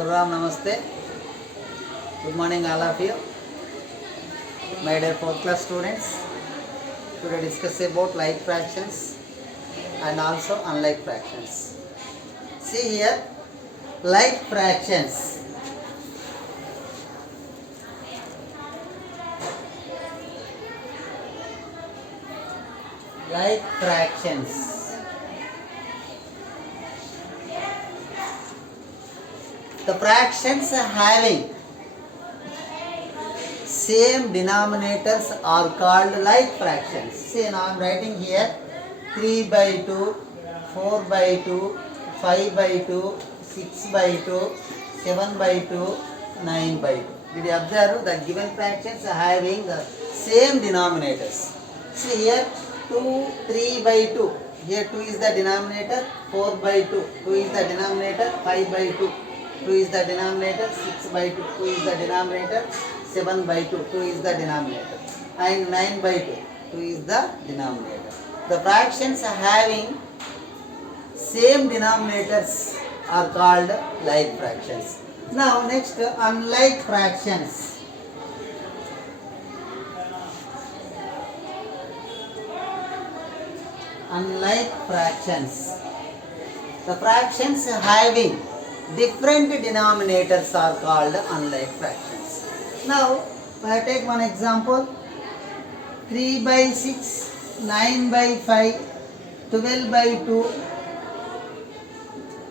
Gururam Namaste. Good morning all of you. My dear 4th class students. Today discuss about like fractions and also unlike fractions. See here, like fractions. Like fractions. The fractions having same denominators are called like fractions. See, now I am writing here 3 by 2, 4 by 2, 5 by 2, 6 by 2, 7 by 2, 9 by 2. Did you observe the given fractions having the same denominators? See here 2, 3 by 2. Here 2 is the denominator, 4 by 2. 2 is the denominator, 5 by 2. 2 is the denominator, 6 by 2. 2 is the denominator, 7 by 2. 2 is the denominator. And 9 by 2. 2 is the denominator. The fractions having same denominators are called like fractions. Now next, unlike fractions. Unlike fractions. The fractions having different denominators are called unlike fractions. Now, I take one example. 3 by 6, 9 by 5, 12 by 2,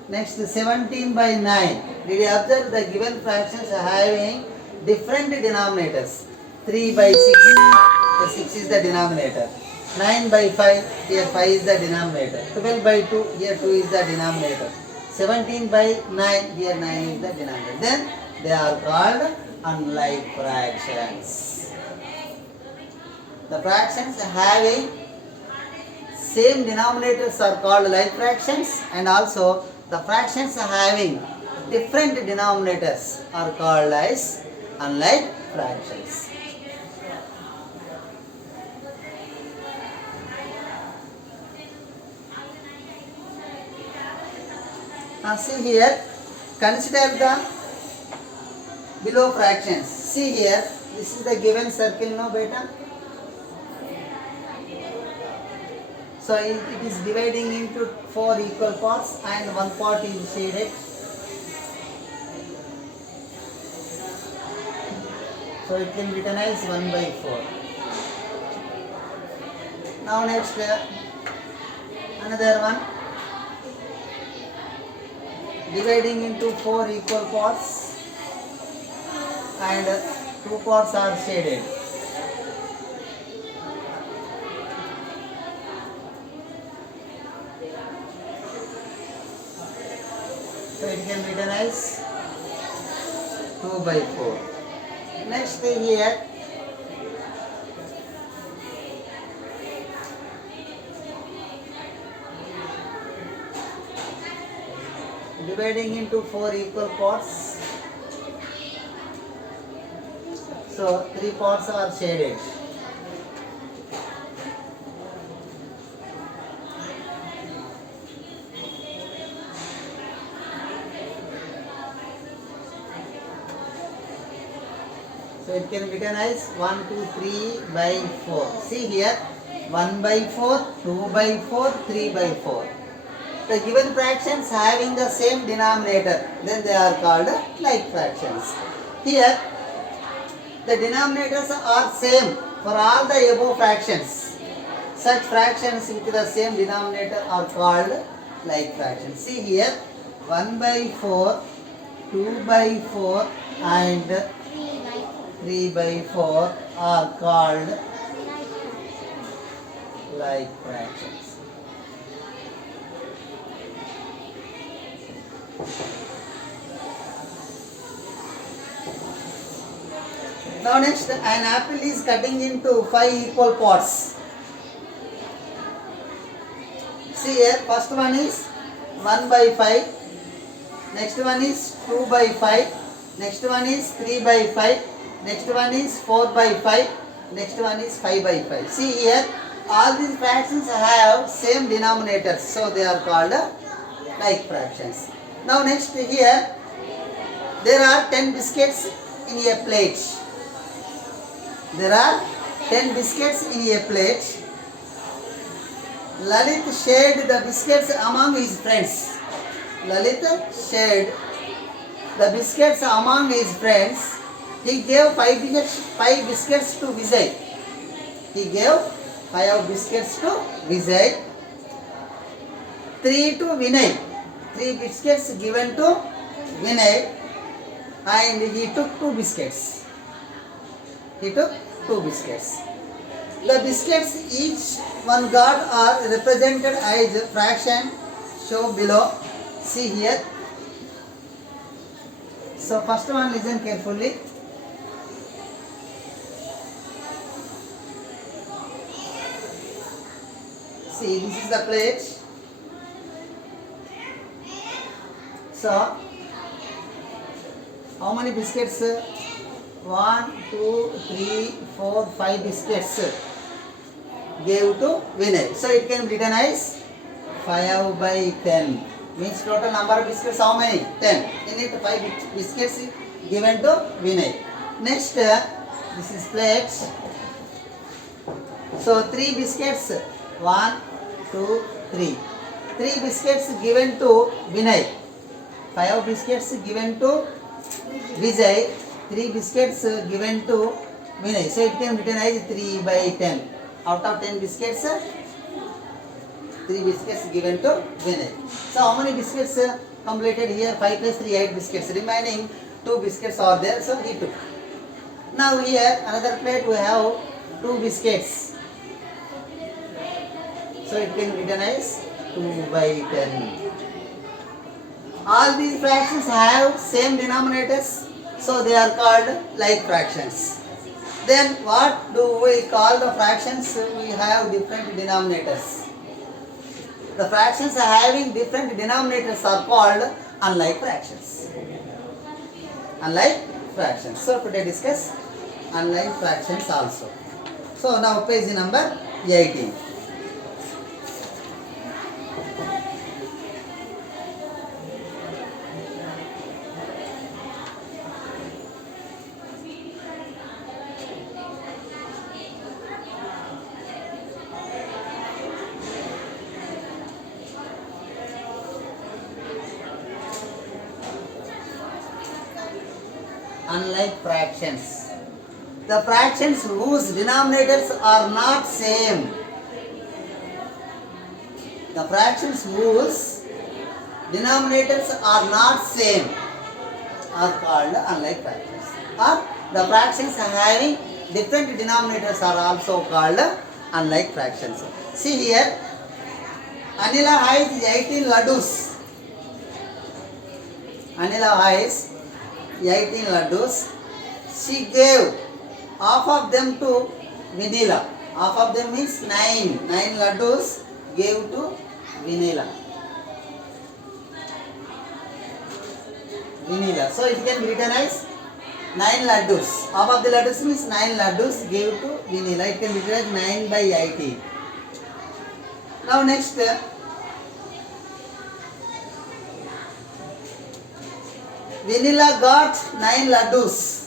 next 17 by 9. Did you observe the given fractions having different denominators? 3 by 6, the 6 is the denominator. 9 by 5, here 5 is the denominator. 12 by 2, here 2 is the denominator. 17 by 9, here 9 is the denominator. Then they are called unlike fractions. The fractions having same denominators are called like fractions, and also the fractions having different denominators are called as unlike fractions. Now see here, consider the below fractions. See here, this is the given circle, no beta? So it is dividing into 4 equal parts and one part is shaded. So it can be written as 1 by 4. Now next, another one. Dividing into 4 equal parts and 2 parts are shaded. So it can be written as 2 by 4. Next here, dividing into 4 equal parts, so 3 parts are shaded. So it can be written as 1, 2, 3 by 4. See here, 1 by 4, 2 by 4, 3 by 4. The given fractions having the same denominator, then they are called like fractions. Here, the denominators are same for all the above fractions. Such fractions with the same denominator are called like fractions. See here, 1 by 4, 2 by 4 and 3 by 4 are called like fractions. Now next, an apple is cutting into 5 equal parts. See here, first one is 1 by 5, next one is 2 by 5, next one is 3 by 5, next one is 4 by 5, next one is 5 by 5. See here, all these fractions have same denominators, so they are called like fractions. Now next here, There are 10 biscuits in a plate. There are 10 biscuits in a plate. Lalit shared the biscuits among his friends. Lalit shared the biscuits among his friends. He gave 5 biscuits to Vijay. He gave 5 biscuits to Vijay. 3 to Vinay. 3 biscuits given to Vinay. And he took 2 biscuits. He took 2 biscuits. The biscuits each one got are represented as fraction. Show below. See here. So first one, listen carefully. See, this is the plate. So how many biscuits? 1, 2, 3, 4, 5 biscuits gave to Vinay. So it can be written as 5 by 10. Means total number of biscuits how many? 10. In it 5 biscuits given to Vinay. Next, this is plate. So 3 biscuits. 1, 2, 3. 3 biscuits given to Vinay. 5 biscuits given to Vijay. 3 biscuits given to Vinay. So it can be written as 3 by 10. Out of 10 biscuits, 3 biscuits given to Vinay. So how many biscuits completed here? 5 plus 3, 8 biscuits. Remaining 2 biscuits are there. So he took. Now here another plate we have 2 biscuits. So it can be written as 2 by 10. All these fractions have same denominators. So they are called like fractions. Then what do we call the fractions? We have different denominators. The fractions having different denominators are called unlike fractions. Unlike fractions. So today discuss unlike fractions also. So now page number 18. Unlike fractions. The fractions whose denominators are not same. The fractions whose denominators are not same are called unlike fractions. Or the fractions having different denominators are also called unlike fractions. See here, Anila has 18 laddus. Anila has 18 laddus. She gave half of them to Vinila. Half of them means 9. 9 laddus gave to Vinila. Vinila. So it can be written as 9 laddus. Half of the laddus means 9 laddus gave to Vinila. It can be written as 9 by 18. Now next, Vinila got 9 laddus.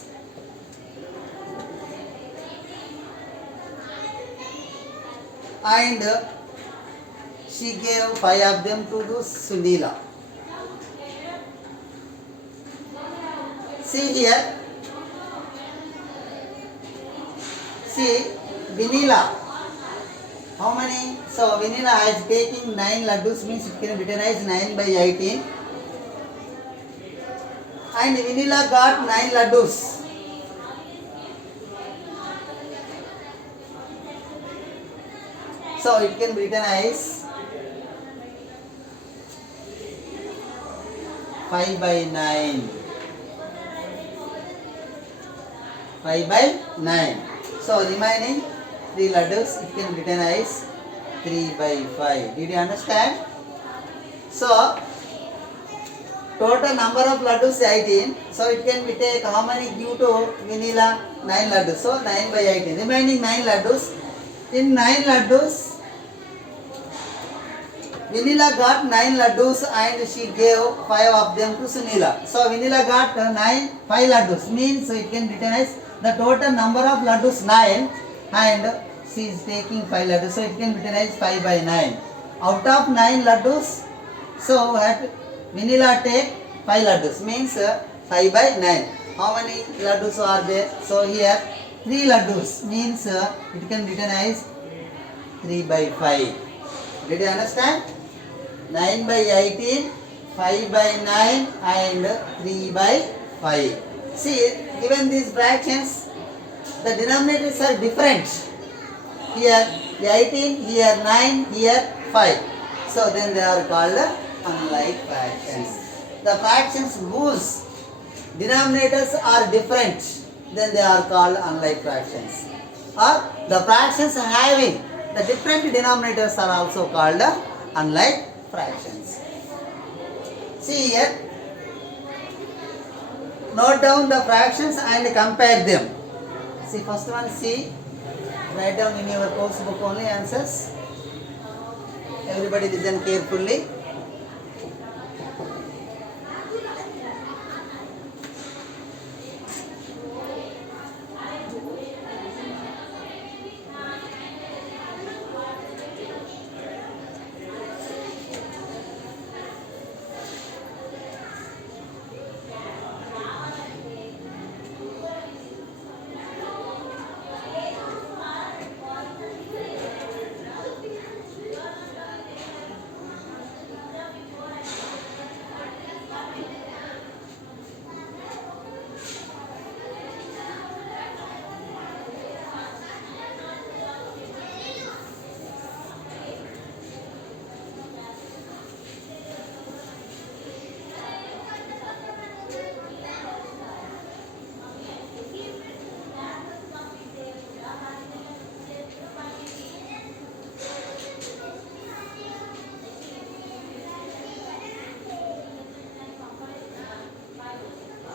And she gave 5 of them to Sunila. See here. See, Vinila. How many? So Vinila has taken 9 laddus means it can be written as 9 by 18. And Vinila got 9 laddus. So it can be written as 5 by 9. 5 by 9. So remaining 3 laddus, it can be written as 3 by 5. Did you understand? So total number of laddus 18. So it can be take how many give to Vinila? 9 laddus. So 9 by 18. Remaining 9 laddus. In 9 laddus, Vinila got 9 laddus and she gave 5 of them to Sunila. So Vinila got 5 laddus, means it can written as the total number of laddus 9 and she is taking 5 laddus. So it can written as 5 by 9. Out of 9 laddus, so at Vinila take 5 laddus, means 5 by 9. How many laddus are there? So here 3 laddus, means it can written as 3 by 5. Did you understand? 9 by 18, 5 by 9 and 3 by 5. See, given these fractions, the denominators are different. Here 18, here 9, here 5. So then they are called unlike fractions. The fractions whose denominators are different, then they are called unlike fractions. Or the fractions having the different denominators are also called unlike fractions. See here, note down the fractions and compare them. See, first one, see, write down in your course book only answers. Everybody listen carefully.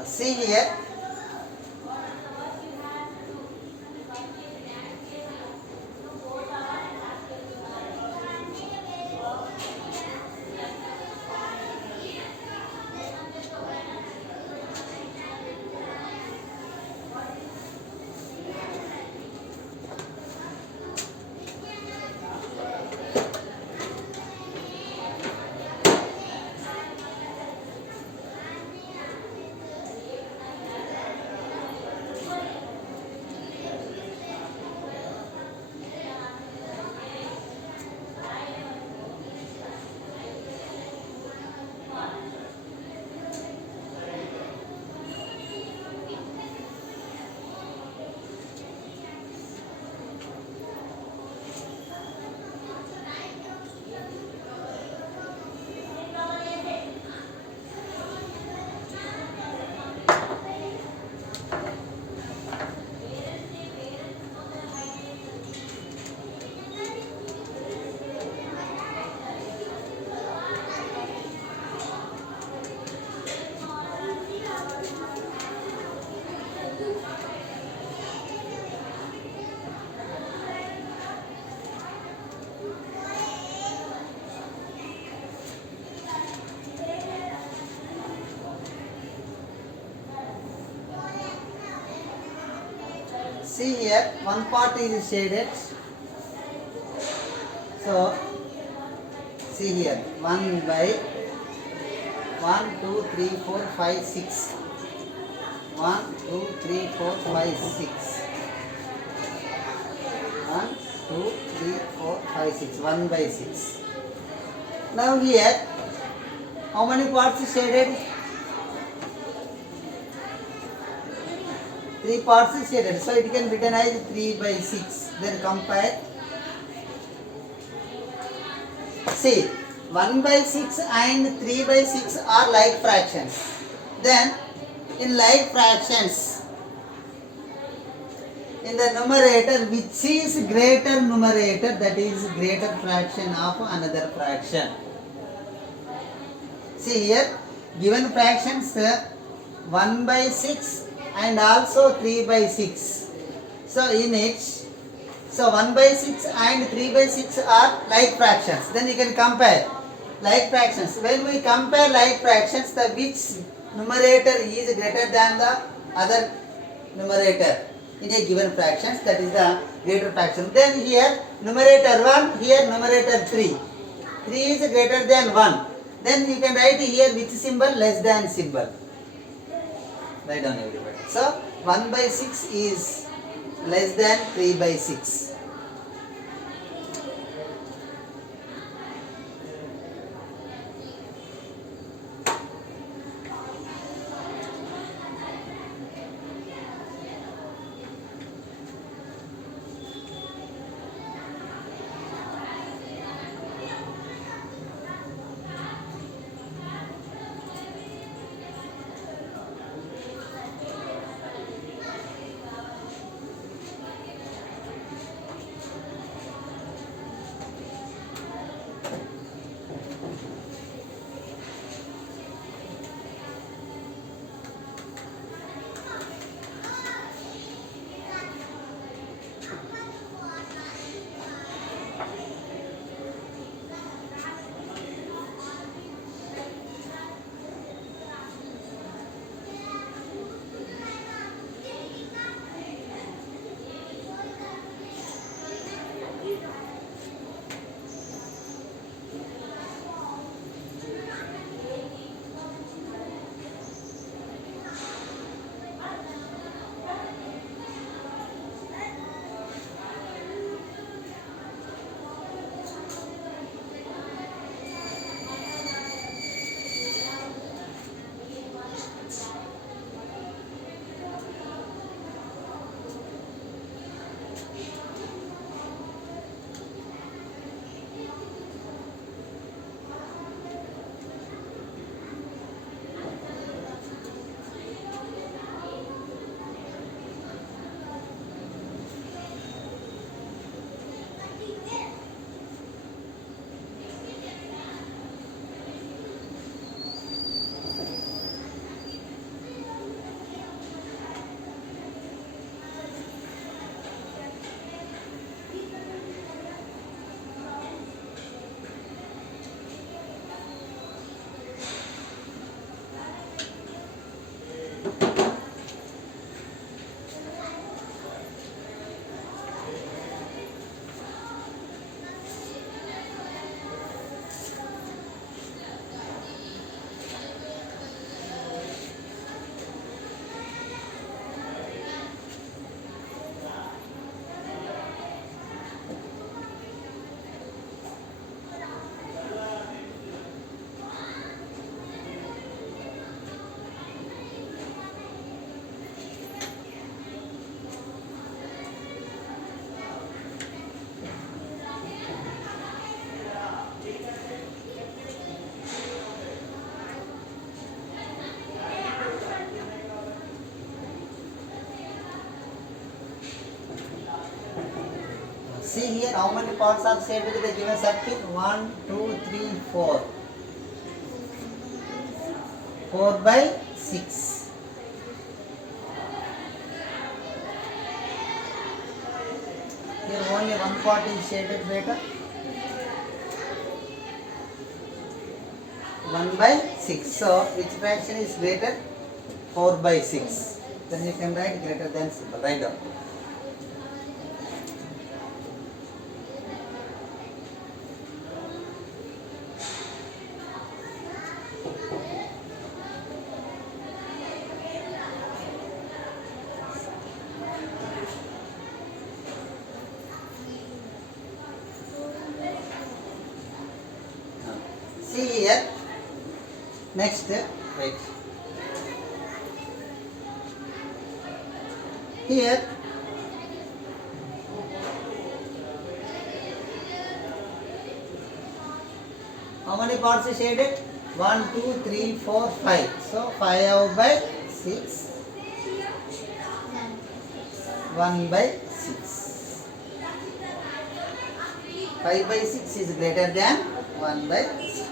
See here, see here, one part is shaded. So, see here, 1 by 1, 2, 3, 4, 5, 6. 1, 2, 3, 4, 5, 6. 1, 2, 3, 4, 5, 6. 1 by 6. Now here, how many parts is shaded? 3 parts is shaded. So it can be written as 3 by 6. Then compare. See, 1 by 6 and 3 by 6 are like fractions. Then in like fractions, in the numerator, which is greater numerator, that is greater fraction of another fraction. See here, given fractions 1 by 6 and also 3 by 6. So in it, so 1 by 6 and 3 by 6 are like fractions. Then you can compare. like fractions. When we compare like fractions, the which numerator is greater than the other numerator in a given fractions, that is the greater fraction. Then here numerator 1, here numerator 3. 3 is greater than 1. Then you can write here which symbol, less than symbol. Write down everybody. So 1 by 6 is less than 3 by 6. See here how many parts are shaded in the given circle? 1, 2, 3, 4. 4 by 6. Here only one part is shaded better. 1 by 6. So which fraction is greater? 4 by 6. Then you can write greater than symbol. Write down. See here. Next, wait. Here, how many parts is shaded? 1, 2, 3, 4, 5. So 5 by 6. 1 by 6. 5 by 6 is greater than 1 by 6.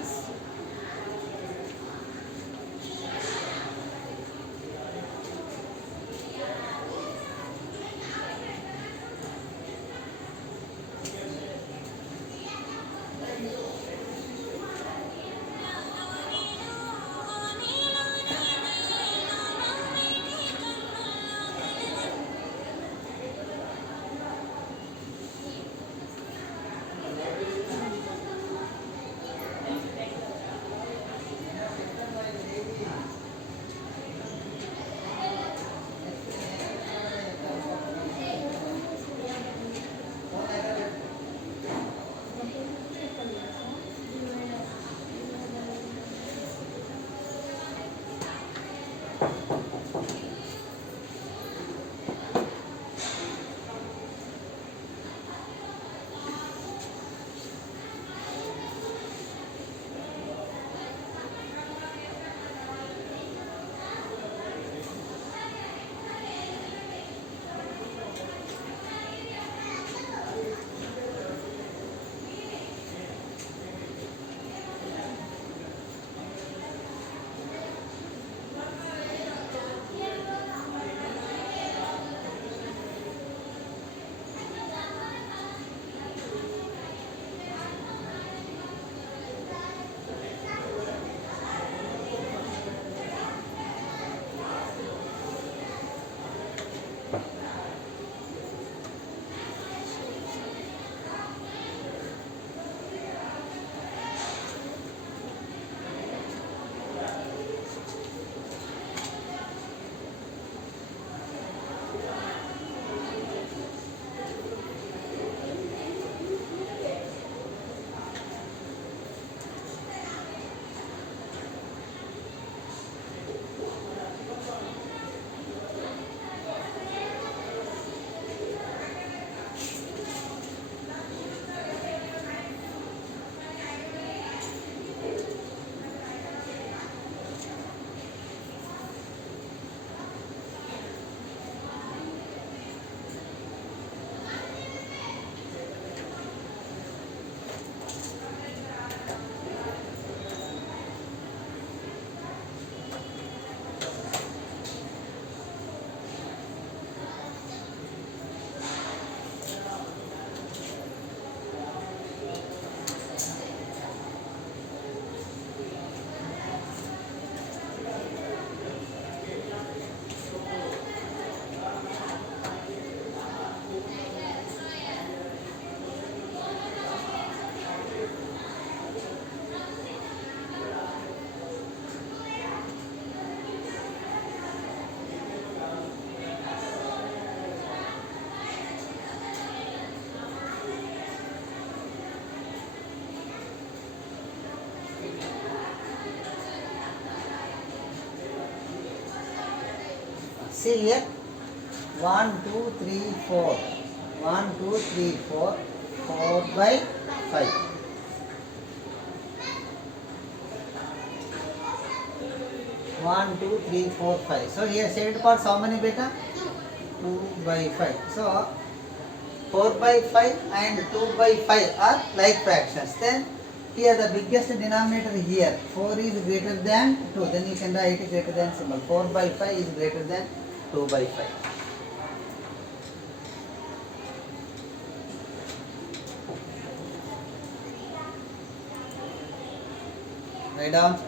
See here, 1, 2, 3, 4. 1, 2, 3, 4. 4 by 5. 1, 2, 3, 4, 5. So here shaded parts how many beta? 2 by 5. So 4 by 5 and 2 by 5 are like fractions. Then here the biggest denominator here, 4 is greater than 2. Then you can write greater than symbol. 4 by 5 is greater than 2 by 5. Write down.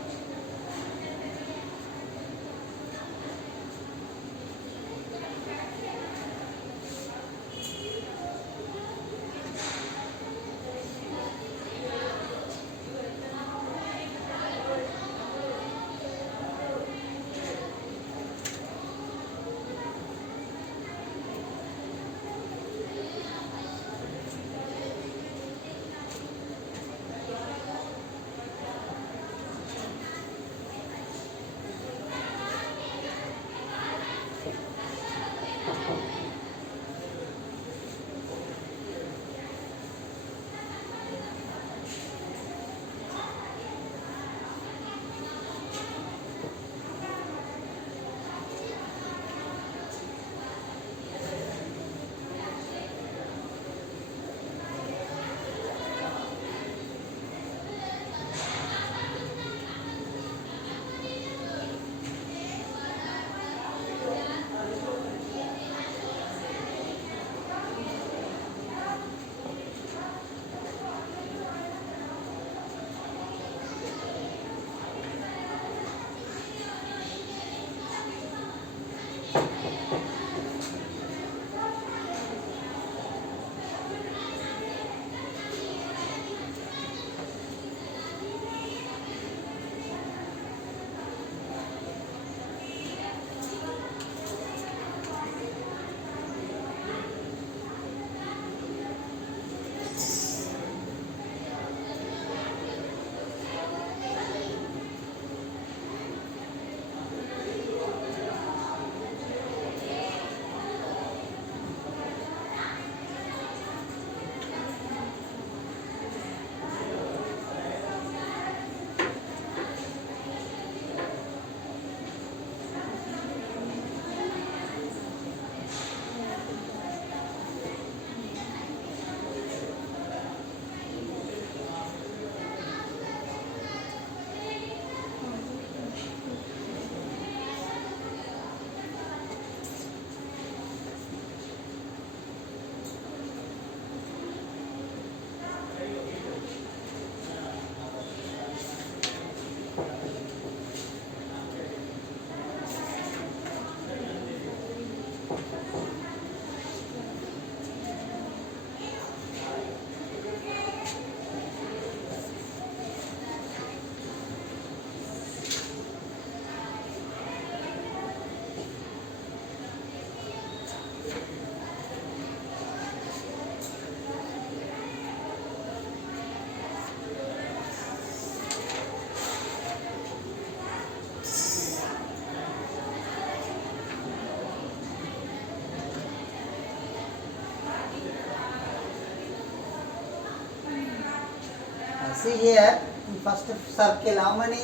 See here, in first circle, how many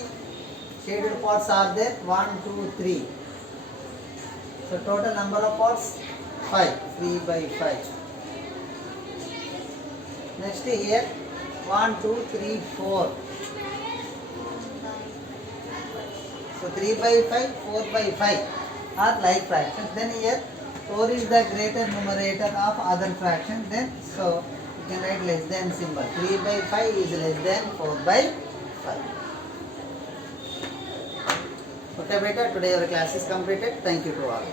shaded parts are there? 1, 2, 3. So total number of parts 5. 3 by 5. Next here, 1, 2, 3, 4. So 3 by 5, 4 by 5 are like fractions. Then here 4 is the greater numerator of other fraction. Then so you can write less than symbol. 3 by 5 is less than 4 by 5. Okay beta, today our class is completed. Thank you to all.